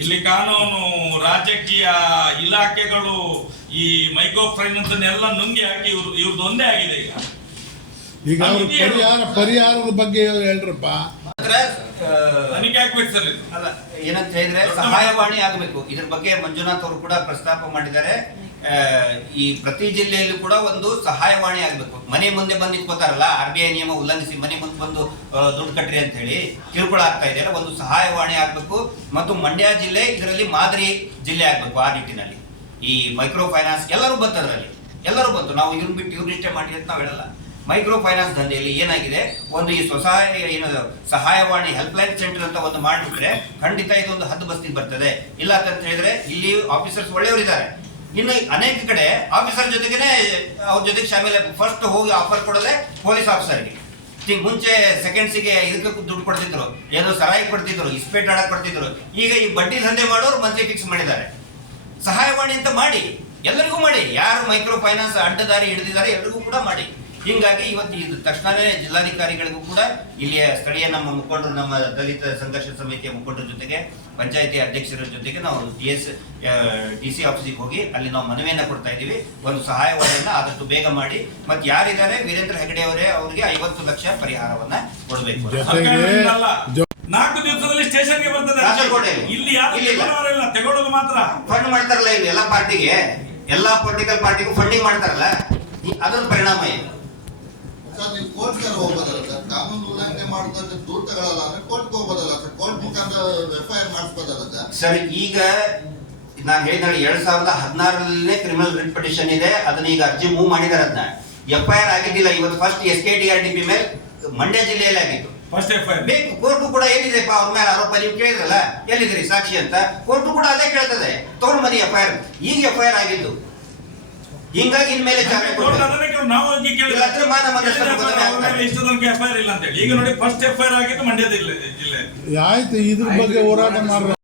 ಇಲ್ಲಿ ಕಾನೂನು, ರಾಜಕೀಯ ಇಲಾಖೆಗಳು, ಈ ಮೈಕ್ರೋ ಫೈನಾನ್ಸ್ ಎಲ್ಲ ನುಂಗಿ ಹಾಕಿ ಇವ್ರದ್ದು ಒಂದೇ ಆಗಿದೆ. ಈಗ ಪರಿಹಾರದ ಬಗ್ಗೆ ಹೇಳ್ರಪ್ಪ. ತನಿಖೆ ಆಗ್ಬೇಕು ಸರ್. ಅಲ್ಲ, ಏನಂತ ಹೇಳಿದ್ರೆ ಸಹಾಯವಾಣಿ ಆಗಬೇಕು. ಇದ್ರ ಬಗ್ಗೆ ಮಂಜುನಾಥ್ ಅವರು ಕೂಡ ಪ್ರಸ್ತಾಪ ಮಾಡಿದ್ದಾರೆ. ಈ ಪ್ರತಿ ಜಿಲ್ಲೆಯಲ್ಲೂ ಕೂಡ ಒಂದು ಸಹಾಯವಾಣಿ ಆಗಬೇಕು. ಮನೆ ಮುಂದೆ ಬಂದು ನಿಂತ್ಕೋತಾರಲ್ಲ, RBI ನಿಯಮ ಉಲ್ಲಂಘಿಸಿ ಮನೆ ಮುಂದೆ ಬಂದು ದುಡ್ಡು ಕಟ್ರಿ ಅಂತ ಹೇಳಿ ಕಿರುಕುಳ ಆಗ್ತಾ ಇದೆಯಲ್ಲ, ಒಂದು ಸಹಾಯವಾಣಿ ಆಗಬೇಕು. ಮತ್ತು ಮಂಡ್ಯ ಜಿಲ್ಲೆ ಇದರಲ್ಲಿ ಮಾದರಿ ಜಿಲ್ಲೆ ಆಗಬೇಕು. ಆ ನಿಟ್ಟಿನಲ್ಲಿ ಈ ಮೈಕ್ರೋ ಫೈನಾನ್ಸ್ ಎಲ್ಲರೂ ಬಂತು, ಅದರಲ್ಲಿ ಎಲ್ಲರೂ ಬಂತು. ನಾವು ಇವ್ರನ್ನ ಬಿಟ್ಟು ಇವ್ರನ್ನಿಷ್ಟೇ ಮಾಡಿ ಅಂತ ನಾವು ಹೇಳಲ್ಲ. ಮೈಕ್ರೋ ಫೈನಾನ್ಸ್ ದಂಧೆಯಲ್ಲಿ ಏನಾಗಿದೆ, ಒಂದು ಈ ಸ್ವಸಹಾಯ ಏನು ಸಹಾಯವಾಣಿ ಹೆಲ್ಪ್ಲೈನ್ ಸೆಂಟರ್ ಅಂತ ಒಂದು ಮಾಡಿಬಿಟ್ರೆ ಖಂಡಿತ ಇದೊಂದು ಹದ್ದು ಬಸ್ತಿಗೆ ಬರ್ತದೆ. ಇಲ್ಲ ಅಂತ ಹೇಳಿದ್ರೆ ಇಲ್ಲಿ ಆಫೀಸರ್ಸ್ ಒಳ್ಳೆಯವರಿದ್ದಾರೆ. ಇನ್ನು ಅನೇಕ ಕಡೆ ಆಫೀಸರ್ ಜೊತೆಗೇನೆ ಅವ್ರ ಜೊತೆಗೆ ಶಾಮೀಲ. ಫಸ್ಟ್ ಹೋಗಿ ಆಫರ್ ಕೊಡೋದೆ ಪೊಲೀಸ್ ಆಫೀಸರ್ಗೆ. ಮುಂಚೆ ಸೆಕೆಂಡ್ಸಿಗೆ ಇದಕ್ಕೆ ದುಡ್ಡು ಕೊಡ್ತಿದ್ರು, ಏನೋ ಸರಾಯಿ ಕೊಡ್ತಿದ್ರು, ಇಸ್ಪೇಟ್ ಆಡಕ್ ಕೊಡ್ತಿದ್ರು. ಈಗ ಈ ಬಡ್ಡಿ ದಂಧೆ ಮಾಡೋರು ಮಂತ್ಲಿ ಫಿಕ್ಸ್ ಮಾಡಿದ್ದಾರೆ. ಸಹಾಯವಾಣಿ ಅಂತ ಮಾಡಿ, ಎಲ್ಲರಿಗೂ ಮಾಡಿ. ಯಾರು ಮೈಕ್ರೋ ಫೈನಾನ್ಸ್ ಅಡ್ಡದಾರಿ ಹಿಡಿದಿದ್ದಾರೆ ಎಲ್ರಿಗೂ ಕೂಡ ಮಾಡಿ. ಹೀಗಾಗಿ ಇವತ್ತು ಇದು ತಕ್ಷಣವೇ ಜಿಲ್ಲಾಧಿಕಾರಿಗಳಿಗೂ ಕೂಡ ಇಲ್ಲಿಯ ಸ್ಥಳೀಯ ನಮ್ಮ ಮುಖಂಡರು, ನಮ್ಮ ದಲಿತ ಸಂಘರ್ಷ ಸಮಿತಿಯ ಮುಖಂಡರ ಜೊತೆಗೆ, ಪಂಚಾಯತಿ ಅಧ್ಯಕ್ಷರ ಜೊತೆಗೆ ನಾವು DC ಆಫೀಸಿಗೆ ಹೋಗಿ ಅಲ್ಲಿ ನಾವು ಮನವಿಯನ್ನ ಕೊಡ್ತಾ ಇದ್ದೀವಿ. ಒಂದು ಸಹಾಯವಾಣಿಯನ್ನ ಆದಷ್ಟು ಬೇಗ ಮಾಡಿ. ಮತ್ತೆ ಯಾರಿದ್ದಾರೆ ವೀರೇಂದ್ರ ಹೆಗಡೆ ಅವರೇ, ಅವರಿಗೆ 50 ಲಕ್ಷ ಪರಿಹಾರವನ್ನ ಕೊಡಬೇಕು. ಸರ್ಕಾರದಿಂದ ಅಲ್ಲ, 4 ದಿವಸದಲ್ಲಿ ಸ್ಟೇಷನ್ಗೆ ಬರ್ತದೆ. ಕಾಸರಗೋಡೆಯಲ್ಲಿ. ಇಲ್ಲಿ ಯಾರು ತಗೊಳ್ಳೋರಿಲ್ಲ, ತಗೊಳ್ಳೋದು ಮಾತ್ರ. ಫಂಡ್ ಮಾಡ್ತಾರಲ್ಲ ಇಲ್ಲಿ ಎಲ್ಲ ಪಾರ್ಟಿಗೆ, ಎಲ್ಲಾ ಪೊಲಿಟಿಕಲ್ ಪಾರ್ಟಿಗೂ ಫಂಡಿಂಗ್ ಮಾಡ್ತಾರಲ್ಲ, ಅದರ ಪರಿಣಾಮ ಏನು? ಸರ್ ನೀವು ಕೋರ್ಟ್ ಹೋಗ್ಬೋದಲ್ಲ ಸರ್? ಕಾನೂನು ಉಲ್ಲಂಘನೆ ಮಾಡಿದ್ರೆ ದೂರ ತಗೊಳ್ಳಲ್ಲ ಅಂದ್ರೆ ಕೋರ್ಟ್ಗೆ ಹೋಗ್ಬೋದಲ್ಲ ಸರ್? ಕೋರ್ಟ್ ಮುಖಾಂತರ FIR ಮಾಡಿಸ್ಬೋದಲ್ಲ ಸರ್? ಸರ್ ಈಗ ನಾನು ಹೇಳಿದ 2016 ಕ್ರಿಮಿನಲ್ ರಿಟ್ ಪಿಟಿಷನ್ ಇದೆ. ಅದನ್ನ ಈಗ ಅರ್ಜಿ ಮೂವ್ ಮಾಡಿದಾರೆ. ಅದನ್ನ FIR ಆಗಿದ್ದಿಲ್ಲ. ಇವತ್ತು ಫಸ್ಟ್ SKDRDP ಮೇಲೆ ಮಂಡ್ಯ ಜಿಲ್ಲೆಯಲ್ಲಿ ಆಗಿತ್ತು. ಫಸ್ಟ್ FIR ಬೇಕು. ಕೋರ್ಟು ಕೂಡ ಏನಿದೆಪ್ಪ ಅವ್ರ ಮೇಲೆ ಆರೋಪ, ನೀವು ಕೇಳಿದ್ರಲ್ಲ ಎಲ್ಲಿದ್ರಿ ಸಾಕ್ಷಿ ಅಂತ, ಕೋರ್ಟು ಕೂಡ ಅದೇ ಕೇಳ್ತದೆ. ತಗೊಂಡು ಬನ್ನಿ FIR. ಈಗ FIR ಆಗಿದ್ದು. ಹಿಂಗಾಗಿ ಇನ್ಮೇಲೆ ನಾವು ಇಷ್ಟು ತನಕ FIR ಇಲ್ಲ ಅಂತ ಹೇಳಿ. ಈಗ ನೋಡಿ ಫಸ್ಟ್ FIR ಆಗಿದ್ದು ಮಂಡ್ಯ ಜಿಲ್ಲೆ. ಆಯ್ತು, ಇದ್ರ ಬಗ್ಗೆ ಹೋರಾಟ ಮಾಡ್ರ